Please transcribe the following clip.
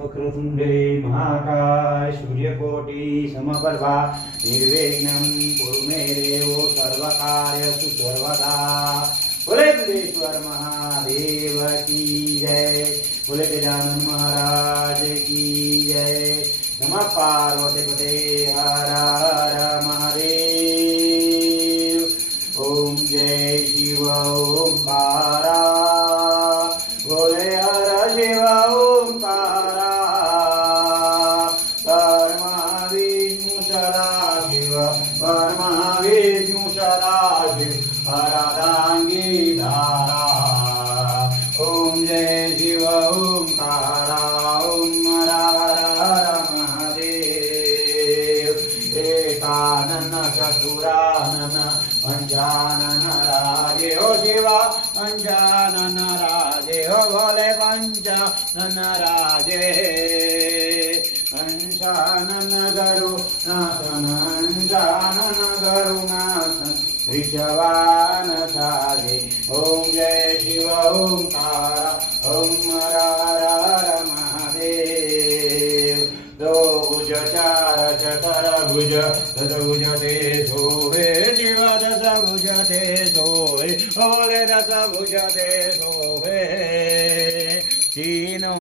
वक्रतुंडे महाकाय सूर्यकोटि समप्रभा निर्विघ्नं कुरु मे देव सर्वकार्येषु सर्वदा। बोले बुद्धेश्वर महादेव की जय। बोले गजानन महाराज की जय। नमः पार्वती पते हर हर महादेव। ओम जय शिव ओंकारा। बोले हर शिव ओंकारा। परमाविष्णु सदाशिव परमाविष्णु सदाशिव हरदांगी धारा। ओम जय शिव ओंकारा। ओम हर हर महादेव। एकानन चतुरानन पंचानन राजे हो शिवा पंचानन राजे हो भोले पंचानन राजे। पंचानन गरुनाथन पंचानन गरुनाथन ऋषवान साजे। ओम जय शिव ओंकारा। ओम हर हर महादेव। दो भुज चार चतुर्भुज दशभुज ते सोहे शिव दशभुज ते सोहे भोले दशभुज ते सोहे। तीन